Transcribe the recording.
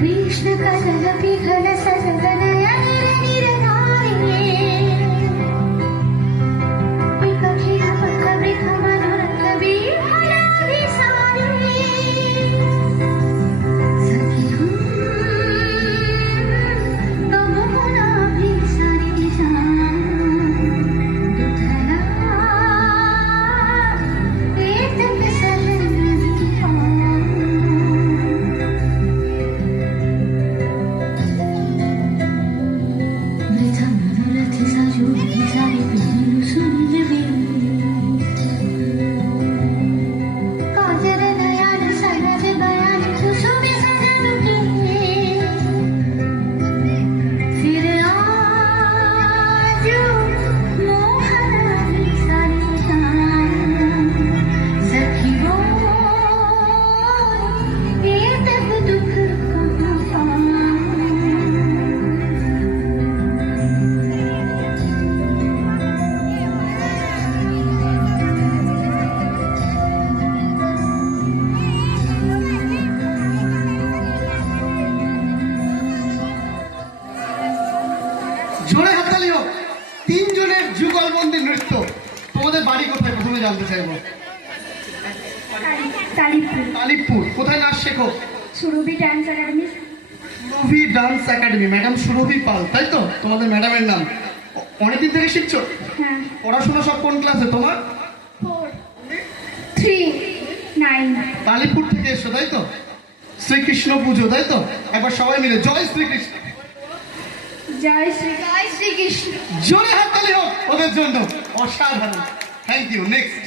कृष्ण कदलपि घन सदनया निरनिरधारिणे विकखिल पथ वृथ मनोरथ विहलाभिसारिणे सखी हम तब मुनाभिसारि जान दुधला एतक सलननि জোরে হাততালি হোক। তিনজনের যুগলবন্দি নৃত্য। তোমাদের বাড়ি কোথায় প্রথমে জানতে চাইবো? তালিপুর। কোথায় নাচ শেখো? সুরভি ডান্স একাডেমি। সুরভি ডান্স একাডেমি। ম্যাডাম সুরভি পাল, তাই তো তোমাদের ম্যাডামের নাম? অনেকদিন থেকে শিখছো? হ্যাঁ। পড়াশোনা সব কোন ক্লাসে তোমার? 4 3 9। তালিপুর থেকে এসো, তাই তো? শ্রীকৃষ্ণ পুজো, তাই তো? একবার সবাই মিলে জয় শ্রীকৃষ্ণ। জয় শ্রীকৃষ্ণ। জোরে হাততালি হোক ওদের জন্য। অসাধারণ। Thank you. নেক্সট।